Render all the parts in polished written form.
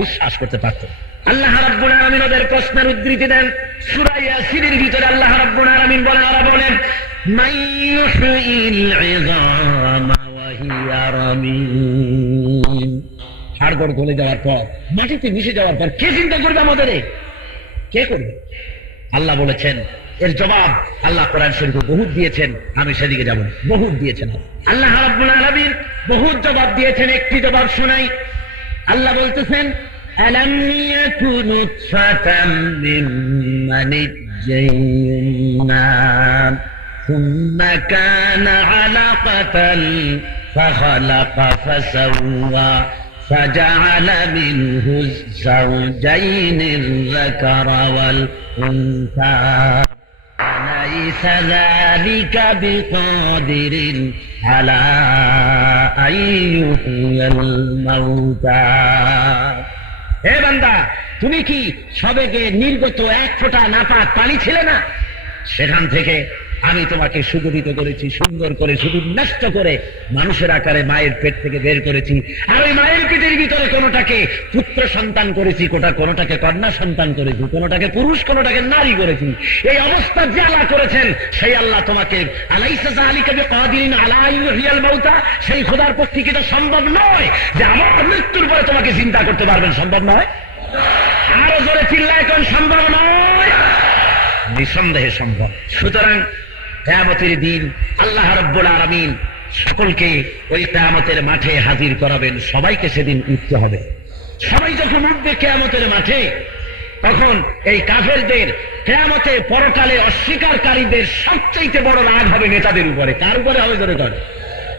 বিশ্বাস করতে পারত। আল্লাহ রাব্বুল আলামিন ওদের প্রশ্নের উদ্ধৃতি দেন সূরা ইয়াসিনের ভিতরে। আল্লাহ রাব্বুল আলামিন বলেন, ওরা বলেন মাইয়ুহিল ইযামা ওয়া হিয়া রামীম। হাড়গোড় গলে যাওয়ার পর, মাটিতে মিশে যাওয়ার পর কে চিন্তা করবে আমাদের? কে করবে? আল্লাহ বলেছেন, এর জবাব আল্লাহ কোরআন শরীফে বহুত দিয়েছেন, আমি সেদিকে যাব না। বহুত দিয়েছেন আল্লাহ রাব্বুল আলামিন, বহুত জবাব দিয়েছেন। একটি জবাব শোনাই। আল্লাহ বলতেছেন আলাম ইয়াকুনু নুতফাতাম মিন মানিজ্জিন সুম্মা কানা আলাকাতান ফাখালাকা ফাসাওয়া ফাজআলা মিনহু যাওজাইনি আয-যাকারা ওয়াল উনসা আলাইসা যালিকা বিকাদিরিন আলা আইয়ুহিয়াল মাউতা। হে বান্দা, তুমি কি সবেগে নির্গত এক ফোঁটা নাপাক পানি ছিলে না? সেখান থেকে আমি তোমাকে সুগঠিত করেছি, সুন্দর করে সুবিন্যস্ত করে মানুষের আকারে মায়ের পেট থেকে বের করেছি। আর ওই মায়ের পেটের ভিতরে কোনোটাকে পুত্র সন্তান করেছি, কোনোটাকে কন্যা সন্তান করেছি, কোনোটাকে পুরুষ, কোনোটাকে নারী করেছি। এই অবস্থা যে আল্লাহ করেছেন, সেই আল্লাহ তোমাকে আলাইসা যালিকা বিকাদিরিন আলা আইয়ুহিয়াল মাউতা, সেই খোদার পক্ষে কি এটা সম্ভব নয় যে আমার মৃত্যুর পরে তোমাকে চিন্তা করতে পারবেন? সম্ভব নয়? আরো জোরে চিল্লায় কোন সম্ভব নয়? নিঃসন্দেহে সম্ভব। সুতরাং কিয়ামতের দিন আল্লাহ রাব্বুল আলামিন সকলকে ওই কিয়ামতের মাঠে হাজির করাবেন। সবাইকে সেদিন উঠতে হবে। সবাই যখন উঠবে কিয়ামতের মাঠে, তখন এই কাফেরদের কিয়ামতে পরকালে অস্বীকারীদের সবচেয়ে বড় রাগ হবে নেতাদের উপরে। কার উপরে হবে? জোরে কর,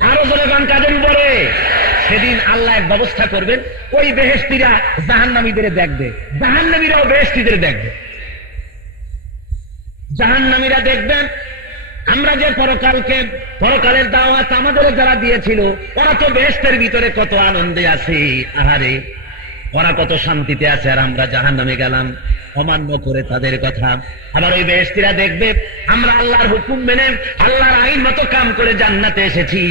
আরো জোরে কর, কাদের উপরে? সেদিন আল্লাহ এক ব্যবস্থা করবেন, ওই বেহেশতীরা জাহান্নামীদের দেখবে, জাহান্নামীরাও বেহেশতীদের দেখবে। জাহান্নামীরা দেখবেন আমরা যে পরকালের দাওয়াত আমাদের যারা দিয়েছিল, ওরা তো বেহেশতের ভিতরে কত আনন্দে আছে, আহারে ওরা কত শান্তিতে আছে, আর আমরা জাহান্নামে গেলাম অমান্য করে তাদের কথা। আবার ওই বেহেশতীরা দেখবে আমরা আল্লাহর হুকুম মেনে আল্লাহর আইন মতো কাম করে জান্নাতে এসেছি,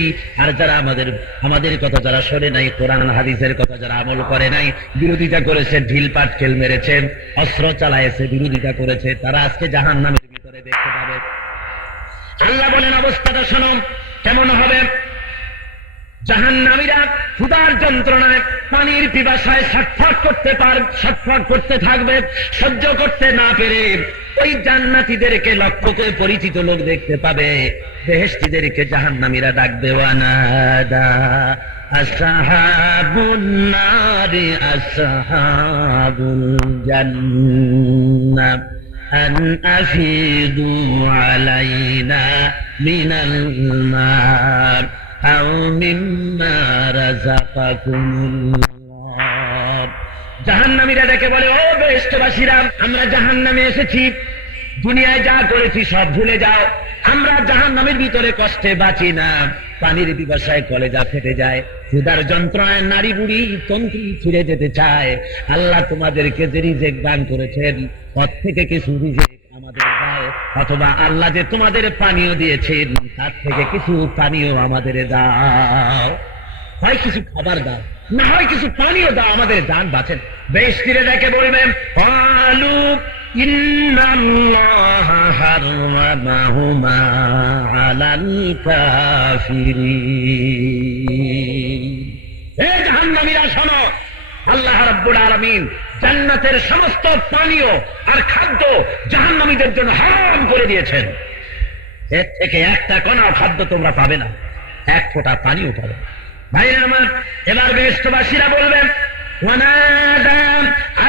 আর যারা আমাদের কথা যারা শোনে নাই, কোরআন হাদিসের কথা যারা আমল করে নাই, বিরোধিতা করেছে, ঢিল পাটকেল মেরেছে, অস্ত্র চালায়েছে, বিরোধিতা করেছে, তারা আজকে জাহান্নামের ভিতরে দেখতে পাবে। আল্লাহ বলেন অবস্থাটা শোনো কেমন হবে। জাহান্নামীরা ক্ষুধার যন্ত্রণায়, পানির পিপাসায় ছটফট করতে থাকবে, সহ্য করতে না পেরে ওই জান্নাতীদেরকে লক্ষ্য করে পরিচিত লোক দেখতে পাবে। বেহেশতীদেরকে জাহান্নামীরা ডাকবে, ওয়ানাদা আসহাবুন নারি আসহাবুল জান্নাহ আন আফিদু আলাইনা মিনাল মা আও মিম্মা রাযাকাকুমুল্লাহ। জাহান্নামীরা ডেকে বলে, ও বেহেশতবাসীরা, আমরা জাহান্নামে এসেছি, দুনিয়ায় যা করেছি সব ভুলে যাও। আমরা জাহান্নামের ভিতরে কষ্টে বাঁচি না, পানির পিপাসায় কলেজা ফেটে যায়, ক্ষুধার যন্ত্রণায় নারী বুড়ি তন্ত্রী ছিঁড়ে যেতে চায়। আল্লাহ তোমাদেরকে যে রিজেক দান করেছেন, পথ থেকে কিছু রিজেক আমাদের দাও, অথবা আল্লাহ যে তোমাদের পানীয় দিয়েছেন তার থেকে কিছু পানীয় আমাদের দাও। হয় কিছু খাবার দাও, না হয় কিছু পানীয় দাও, আমাদের জান বাঁচেন। বেহেশতীরা ডেকে বলবেন, ক্বালু ইন্নাল্লাহা হাররামাহুমা আলাল কাফিরিন। হে জাহান্নামীরা শোনো, আল্লাহ রাব্বুল আলামিন জান্নাতের সমস্ত পানীয় আর খাদ্য জাহান্নামীদের জন্য হারাম করে দিয়েছেন। এর থেকে একটা কণা খাদ্য তোমরা পাবে না, এক ফোঁটা পানিও পাবে না। ভাইরা আমার, এবার বেহেশতবাসীরা বলবেন, ওয়ানাদা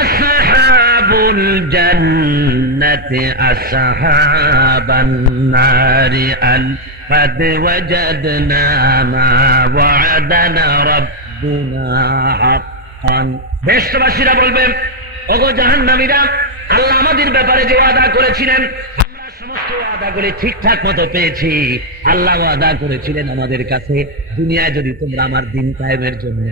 আসহাবুল জান্নাতি আসহাবান নারি আল قد وجدنا ما وعدنا ربنا حقا। বেহেশতবাসীরা বলবেন, ওগো জাহান্নামীরা, আল্লাহ আমাদের ব্যাপারে যে ওয়াদা করেছিলেন আমরা সমস্ত ওয়াদাগুলি ঠিকঠাক মতো পেয়েছি। আল্লাহ ওয়াদা করেছিলেন আমাদের কাছে, দুনিয়ায় যদি তোমরা আমার দিন কায়েমের জন্য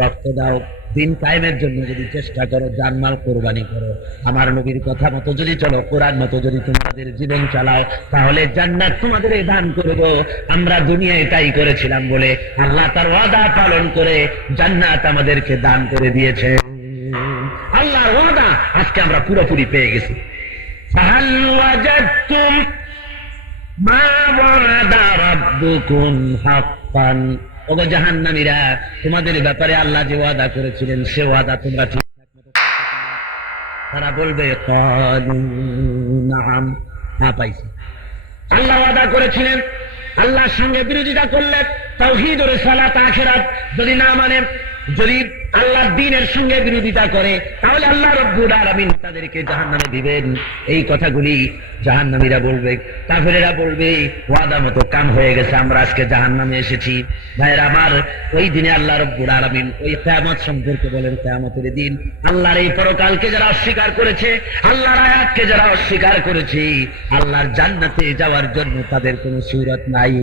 রক্ত দাও, দিন কায়েমের জন্য যদি চেষ্টা করো, জানমাল কোরবানি করো, আমার নবীর কথা মতো যদি চলো, কোরআন মতো যদি তোমাদের জীবন চালাও, তাহলে জান্নাত তোমাদের দান করব। আমরা দুনিয়ায় তাই করেছিলাম বলে আল্লাহ তার ওয়াদা পালন করে জান্নাত আমাদেরকে দান করে দিয়েছে। আজকে আমরা পুরোপুরি পেয়ে গেছি। ফাহাল ওয়াজাদতুম মা ওয়া'আদা রাব্বুকুম হাক্কান, ওগো জাহান্নামীরা, তোমাদের ব্যাপারে আল্লাহ যে ওয়াদা করেছিলেন সে ওয়াদা তোমরা ঠিকঠাক মতো করেছো কিনা? তারা বলবে ক্বালু নাআম, হ্যাঁ পাইছি। আল্লাহ ওয়াদা করেছিলেন, আল্লাহর সঙ্গে বিরোধিতা করলে, তাওহীদ ও রিসালাত আখিরাত যদি না মানে, যদি আল্লাহর দ্বীনের সঙ্গে বিরোধিতা করে, তাহলে আল্লাহ রব্বুল আলামিন তাদেরকে জাহান্নামে দিবেন। এই কথাগুলি জাহান্নামীরা বলবে, কাফেরেরা বলবে ওয়াদা মতো কাম হয়ে গেছে, আমরা আজকে জাহান্নামে এসেছি। ভাইরা আমার, ওই দিনে আল্লাহ রব্বুল আলামিন ওই কিয়ামত সম্পর্কে বলেন, কিয়ামতের দিন আল্লাহর এই পরকালকে যারা অস্বীকার করেছে, আল্লাহর আয়াতকে যারা অস্বীকার করেছে, আল্লাহর জান্নাতে যাওয়ার জন্য তাদের কোনো সুরত নাই,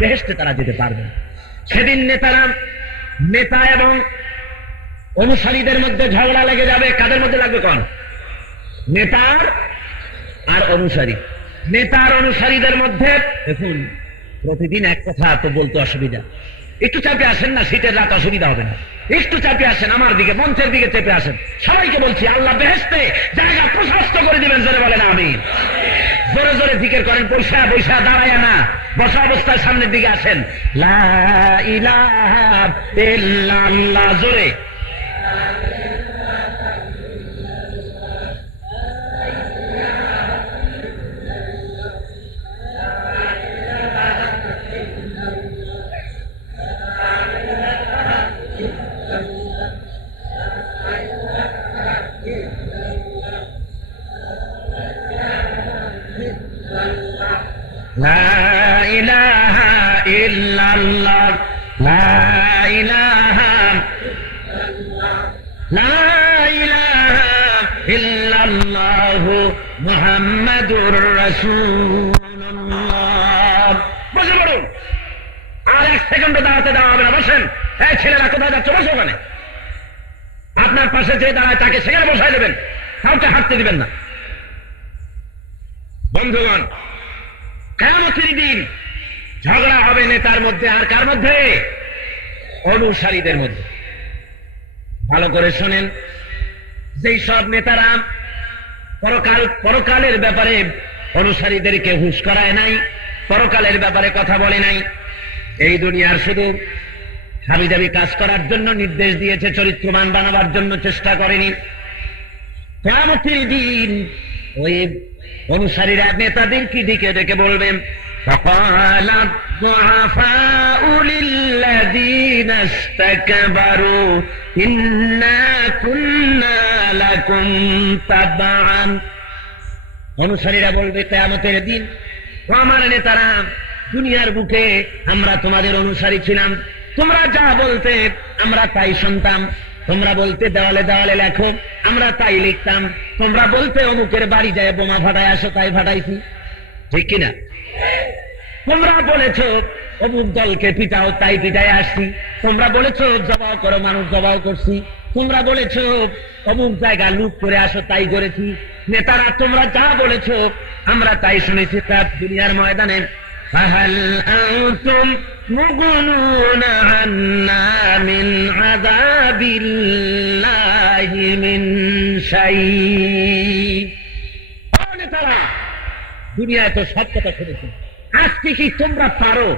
বেহেশতে তারা যেতে পারবে না। সেদিন নেতা এবং অনুসারীদের মধ্যে ঝগড়া লেগে যাবে। কাদের মধ্যে লাগবে? কোন নেতার আর অনুসারী? নেতার অনুসারীদের মধ্যে। দেখুন, প্রতিদিন এক কথা তো বলতে অসুবিধা, একটু চাপে আসেন না, শীতের রাত অসুবিধা হবে না, একটু চাপে আসেন, আমার দিকে মঞ্চের দিকে চেপে আসেন। সবাইকে বলছি, আল্লাহ বেহেশতে জায়গা প্রশস্ত করে দিবেন, জোরে বলেন আমিন। জোরে জোরে জিকির করেন, বৈশা বৈশা দাঁড়ায় না, বসা অবস্থায় সামনের দিকে আসেন। লা ইলাহা ইল্লাল্লাহ, জোরে। লা ইলাহা ইল্লাল্লাহ, লা ইলাহা লা ইলাহা ইল্লাল্লাহ মুহাম্মাদুর রাসূলুল্লাহ। বসে পড়ুন, আর এক সেকেন্ডে দাঁড়াতে দেওয়া হবে না। বসেন। এই ছেলেরা কোথায় যাচ্ছে? বসো ওখানে। আপনার পাশে যে দাঁড়ায় তাকে সেখানে বসাই দেবেন, কাউকে হাঁটতে দিবেন না। বন্ধুগণ, কিয়ামতের দিন ঝগড়া হবে নেতার মধ্যে আর কার মধ্যে? অনুসারীদের মধ্যে। ভালো করে শোনেন, যেই সব নেতারা পরকালের ব্যাপারে অনুসারীদেরকে হুঁশ করায় নাই, পরকালের ব্যাপারে কথা বলে নাই, এই দুনিয়ার শুধু হাবিজাবি কাজ করার জন্য নির্দেশ দিয়েছে, চরিত্রবান বানাবার জন্য চেষ্টা করেনি, কিয়ামতের দিন ওই অনুসারীরা নেতাদেরকে ডেকে ডেকে বলবেন, فقال الضعفاء للذين استكبروا إنا كنا لكم تبعا। অনুসারীরা বলবে কিয়ামতের দিন, ও আমার নেতারা, দুনিয়ার বুকে আমরা তোমাদের অনুসারী ছিলাম, তোমরা যা বলতে আমরা তাই শুনতাম, তোমরা বলতে দেওয়ালে দেওয়ালে লেখো, আমরা তাই লিখতাম, তোমরা বলতে অমুকের বাড়ি যায় বোমা ফাটায় আসো, তাই ফাটাইছি, ঠিক কিনা? তোমরা বলেছ অমুক দলকে পিটাও, তাই পিটায় আসছি, তোমরা বলেছ জবাও করো, মানুষ জবাও করছি, তোমরা বলেছ অমুক জায়গা লুট করে আসো, তাই করেছি। নেতারা তোমরা যা বলেছ আমরা তাই শুনেছি। তার দুনিয়ার ময়দানে ফাহাল আনতুম মুগনুনা আন্না মিন আযাবিল্লাহি মিন শাই। নেতারা, দুনিয়ায় তো সব কথা শুনেছি, আজকে কি তোমরা পারো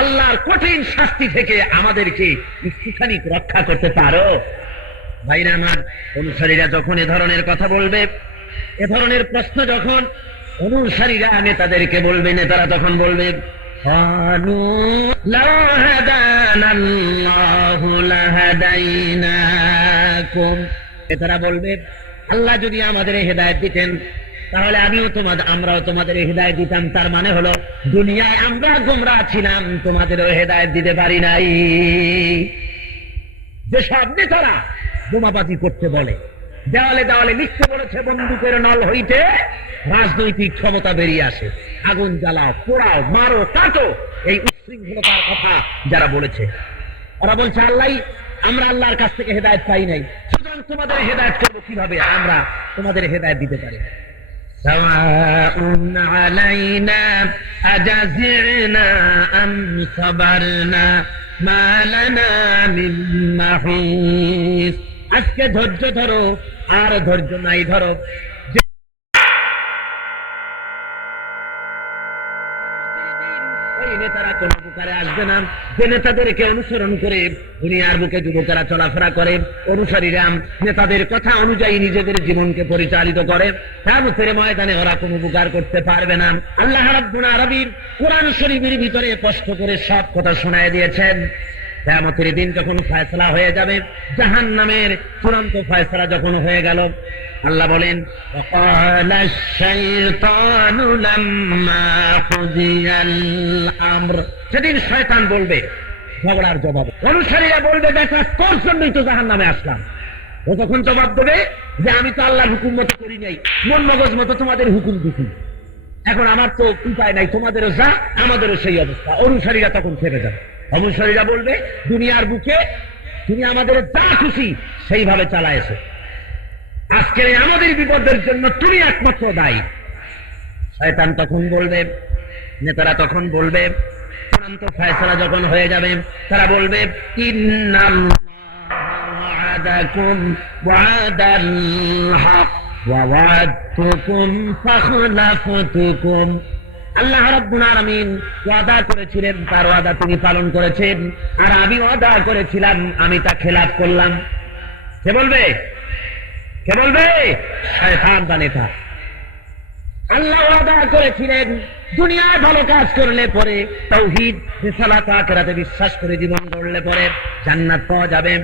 আল্লাহর কঠিন শাস্তি থেকে আমাদেরকে একটুখানি রক্ষা করতে পারো? ভাইরা আমার, অনুসারীরা যখন এ ধরনের কথা বলবে, এ ধরনের প্রশ্ন যখন অনুসারীরা নেতাদেরকে বলবে, নেতারা তখন বলবে, নেতারা বলবে, আল্লাহ যদি আমাদের হেদায়েত দিতেন তাহলে আমরাও তোমাদের হেদায়েত দিতাম। তার মানে হলো দুনিয়ায় আমরা গোমরাহ ছিলাম, তোমাদেরও হেদায়েত দিতে পারি নাই। যে সব নেতারা বোমাবাজি করতে বলে, দেওয়ালে দেওয়ালে লিখতে বলেছে, বন্দুকের নল হইতে রাজনৈতিক ক্ষমতা বেরিয়ে আসে, আগুন জ্বালাও, পোড়াও, মারো, কাটো, এই উচ্ছৃঙ্খলতার কথা যারা বলেছে, ওরা বলছে আমরা আল্লাহর কাছ থেকে হেদায়েত পাই নাই, সুতরাং তোমাদের হেদায়েত করবো কিভাবে? আমরা তোমাদের হেদায়েত দিতে পারি। সাওয়াউন আলাইনা আজাজিনা আম সাবারনা মা লানা মিন মাহিস। আজকে ধৈর্য ধরো, আর ধৈর্য নাই ধরো। ওই নেতারা কোন উপকারে আসবে না যে নেতাদেরকে অনুসরণ করে দুনিয়ার বুকে যুবকেরা চলাফেরা করে, অনুসারীরা নেতাদের কথা অনুযায়ী নিজেদের জীবনকে পরিচালিত করে, কিয়ামতের ময়দানে ওরা কোনো উপকার করতে পারবে না। আল্লাহ রাব্বুল আলামিন কোরআন শরীফের ভিতরে স্পষ্ট করে সব কথা শোনায় দিয়েছেন। কিয়ামতের দিন যখন ফয়সালা হয়ে যাবে, জাহান্নামের চূড়ান্ত ফয়সালা যখন হয়ে গেল, আল্লাহ বলেন ওয়াকালা শাইতানু লাম্মা কুদিয়াল আমর, সেদিন শয়তান বলবে ঝগড়ার জবাব, অনুসারীরা বলবে বেটা তোর জন্যই তো জাহান্নামে আসলাম। ও তখন জবাব দেবে যে আমি তো আল্লাহর হুকুম মতো করি নাই, মন মগজ মতো তোমাদের হুকুম দিছি, এখন আমার তো উপায় নাই, তোমাদেরও যা আমাদেরও সেই অবস্থা। অনুসারীরা তখন ছেড়ে যাবে। অনুসারীরা বলবে দুনিয়ার বুকে তুমি আমাদের যা খুশি সেইভাবে চালায়েছো, আজকে আমাদের বিপদের জন্য তুমি একমাত্র দায়ী। শয়তান তখন বলবে, নেতারা তখন বলবে, চূড়ান্ত ফয়সালা যখন হয়ে যাবে, তারা বলবে ইন্নাল্লাহা ওয়াদাকুম ওয়াদাল হক ওয়া ওয়াদতুকুম ফাখলাফতুকুম। আল্লাহ রাব্বুল আলামিন ওয়াদা করেছিলেন, তার ওয়াদা তিনি পালন করেছেন, আর আমি ওয়াদা করেছিলাম আমি তা খেলাফ করলাম। কে বলবে? কে বলবে? শয়তান বা নেতা। আল্লাহ ওয়াদা করেছিলেন দুনিয়ায় ভালো কাজ করলে পরে, তাওহীদ রিসালাত আখিরাতে বিশ্বাস করে জীবন গড়লে পরে জান্নাত পাওয়া যাবে,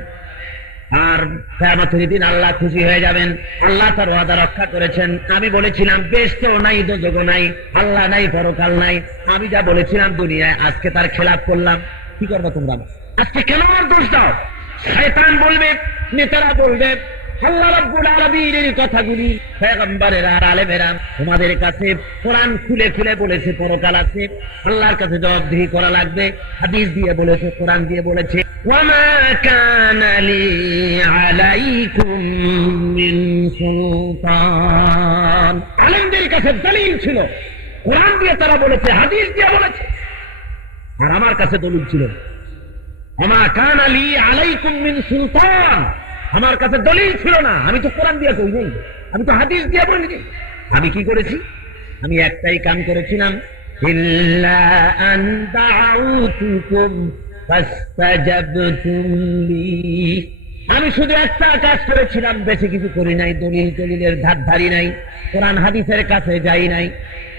আর কিয়ামতের দিন আল্লাহ খুশি হয়ে যাবেন। আল্লাহ তার ওয়াদা রক্ষা করেছেন। আমি বলেছিলাম বেহেশত নাই, দোজখ নাই, আল্লাহ নাই, পরকাল নাই, আমি যা বলেছিলাম দুনিয়ায়, আজকে তার খেলাফ করলাম। কি করবে তোমরা? আজকে কেন আমার দোষ দাও? শয়তান বলবে, নেতারা বলবে, আল্লাহ রাব্বুল আলামিনের কথাগুলি পয়গম্বরেরা আর আলেমেরা তোমাদের কাছে কোরআন খুলে খুলে বলেছে পরকাল আছে, আল্লাহর কাছে জবাবদিহি করা লাগবে। হাদিস দিয়ে বলেছে, কোরআন দিয়ে বলেছে, ওয়ামা কানা লি আলাইকুম মিন সুলতান। আলেমদের কাছে দলিল ছিল, কোরআন দিয়ে তারা বলেছে, হাদিস দিয়ে বলেছে, আর আমার কাছে দলিল ছিল। ওয়ামা কানা লি আলাইকুম মিন সুলতান, আমার কাছে দলিল ছিল না, আমি তো কোরআন দিয়ে কই নাই, আমি তো হাদিস দিয়ে বলিনি। আমি কি করেছি? আমি একটাই কাম করেছিলাম, ইল্লা আন দাউতুকুম ফাস্তাজাবতুম লি। আমি শুধু একটা কাজ করেছিলাম, বেশি কিছু করি নাই। দলিলের ধার ধারি নাই, কোরআন হাদিসের কাছে যাই নাই,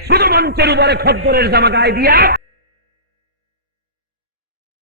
শুধু মঞ্চের উপরে খদ্দরের জামা গায়ে দিয়া